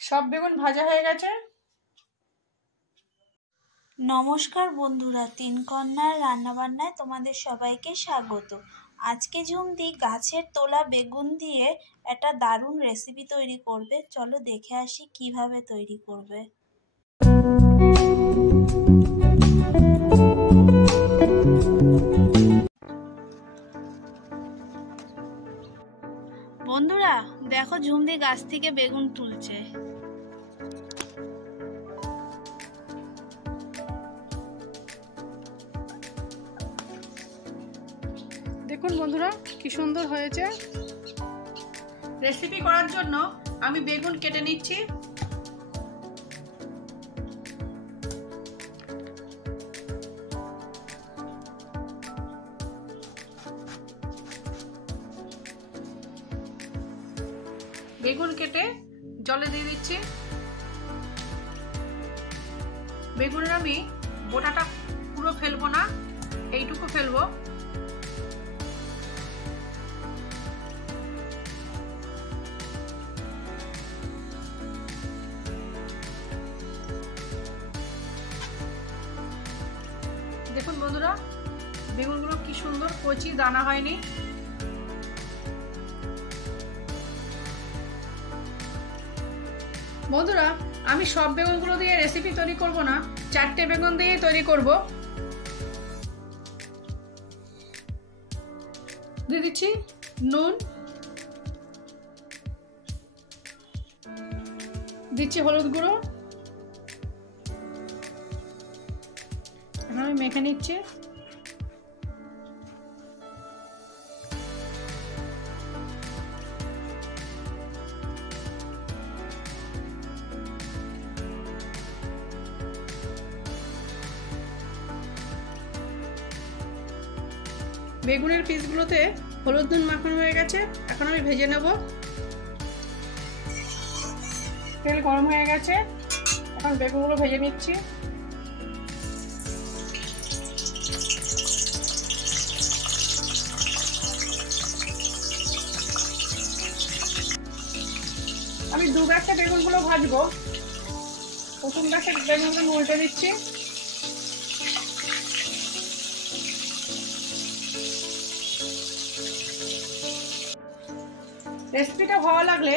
সব বেগুন ভাজা হয়ে গেছে। নমস্কার বন্ধুরা, তিন কন্যার রান্নাবান্নায় তোমাদের সবাইকে স্বাগত। আজকে ঝুমদি গাছের তোলা বেগুন দিয়ে একটা দারুণ রেসিপি তৈরি করবে। চলো দেখে আসি কিভাবে তৈরি করবে। বন্ধুরা দেখো, ঝুমদি গাছ থেকে বেগুন তুলছে। দেখুন বন্ধুরা কি সুন্দর হয়েছে। রেসিপি করার জন্য আমি বেগুন কেটে নিচ্ছি। বেগুন কেটে জলে দিয়ে দিচ্ছি। বেগুনের আমি বোটাটা পুরো ফেলবো না, এইটুকু ফেলবো। দেখুন বন্ধুরা বেগুনগুলো কি সুন্দর কচি, দানা হয়নি। বন্ধুরা আমি সব বেগুনগুলো দিয়ে রেসিপি তৈরি করব না, 4টে বেগুন দিয়ে তৈরি করব। দিয়ে দিচ্ছি নুন, দিচ্ছি হলুদ গুঁড়ো। এখন আমি মেখে নিচ্ছি। বেগুনের পিসগুলোতে হলুদ নুন মাখানো হয়ে গেছে। এখন আমি ভেজে নেব। তেল গরম হয়ে গেছে, এখন বেগুনগুলো ভেজে নিচ্ছি। আমি দু ব্যাচে বেগুনগুলো ভাজবো। প্রথম ব্যাচে বেগুনগুলো উল্টে দিচ্ছি। রেসিপিটা ভালো লাগলে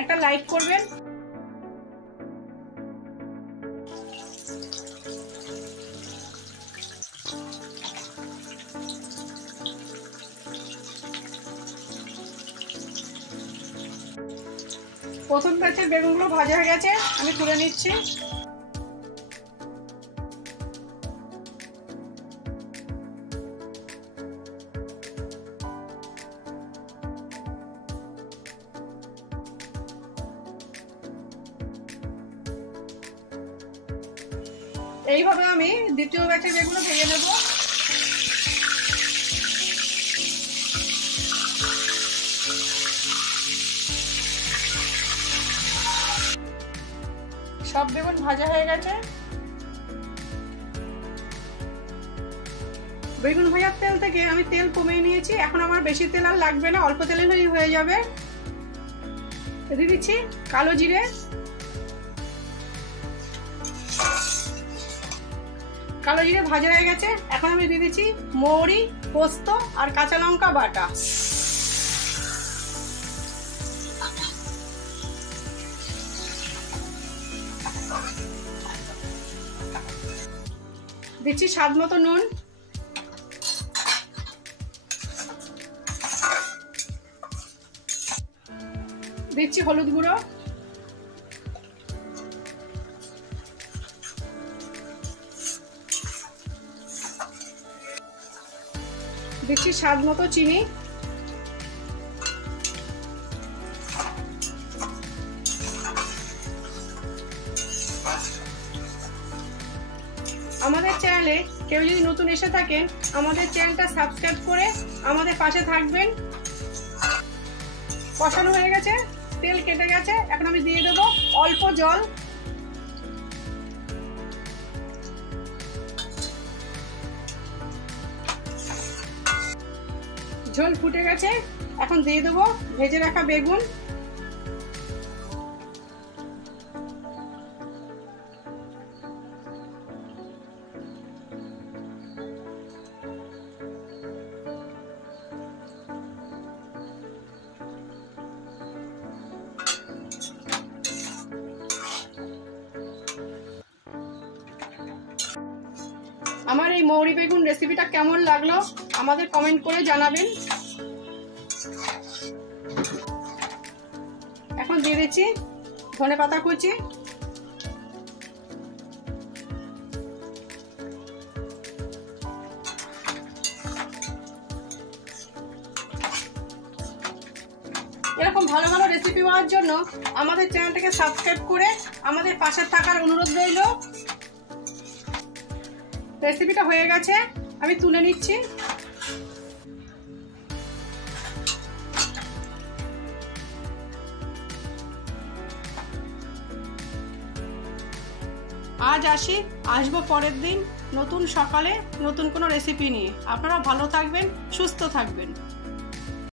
একটা লাইক করবেন। প্রথম ব্যাচের বেগুনগুলো ভাজা হয়ে গেছে, আমি তুলে নিচ্ছি। এইভাবে আমি দ্বিতীয় ব্যাচের বেগুন ভেজে নেব। সব বেগুন ভাজা হয়ে গেছে। বেগুন ভাজার তেল থেকে আমি তেল কমিয়ে নিয়েছি। এখন আমার বেশি তেল আর লাগবে না, অল্প তেলে হয়ে যাবে। দিয়ে দিচ্ছি কালো জিরে, কালো জিরে ভাজা হয়ে গেছে। এখন আমি দিয়ে দিচ্ছি মৌরি, পোস্ত আর কাঁচা লঙ্কা বাটা। দিচ্ছি স্বাদ মতো নুন, দিচ্ছি হলুদ গুঁড়ো, দিচ্ছি স্বাদ মতো চিনি। আমাদের চ্যানেলে কেউ যদি নতুন এসে থাকেন, আমাদের চ্যানেলটা সাবস্ক্রাইব করে আমাদের পাশে থাকবেন। কষানো হয়ে গেছে, তেল কেটে গেছে। এখন আমি দিয়ে দেবো অল্প জল। ঝোল ফুটে গেছে, এখন দিয়ে দেবো ভেজে রাখা বেগুন। আমার এই মৌরি বেগুন রেসিপিটা কেমন লাগলো আমাদের কমেন্ট করে জানাবেন। এখন দিয়ে দিচ্ছি ধনেপাতা কুচি, এরকম ভালো ভালো রেসিপি পাওয়ার জন্য আমাদের চ্যানেলটাকে সাবস্ক্রাইব করে আমাদের পাশে থাকার অনুরোধ রইল। রেসিপিটা হয়ে গেছে, আমি তুলে নিচ্ছি। আজ আসবো পরের দিন নতুন সকালে নতুন কোনো রেসিপি নিয়ে। আপনারা ভালো থাকবেন, সুস্থ থাকবেন।